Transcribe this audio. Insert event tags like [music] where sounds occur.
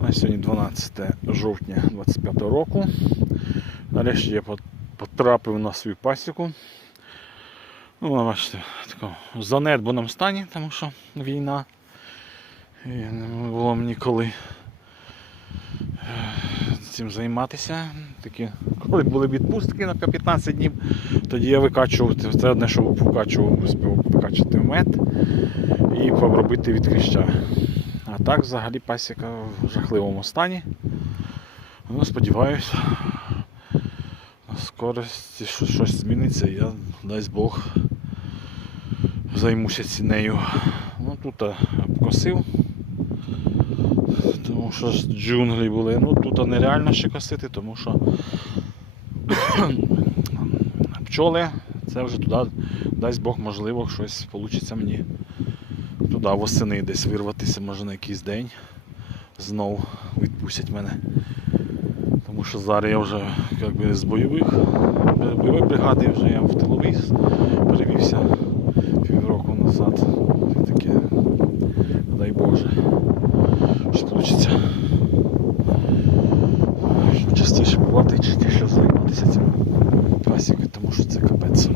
На сьогодні 12 жовтня 25 року. Нарешті я потрапив на свою пасіку. Ну, вона, бачите, в такому занедбаному стані, тому що війна. І не було мені коли е, цим займатися. Такі, коли були відпустки на 15 днів, тоді я викачував, це одне, що викачував, успів викачати мед і обробити від кліща. А так взагалі пасіка в жахливому стані. Ну, сподіваюся, на скорості щось зміниться, я, дасть Бог, займуся ці нею. Ну, тут обкосив, тому що ж джунглі були. Ну тут нереально ще косити, тому що [clears throat] пчоли, це вже туди, дасть Бог, можливо, щось вийде мені туди восени десь вирватися, може на якийсь день. Знов відпустять мене. Тому що зараз я вже якби, з бойових, бойової бригади вже я в тиловий перевівся півроку назад. І таке, дай Боже, що вийде. Частіше бувати частіше займатися цим пасікою, тому що це капець.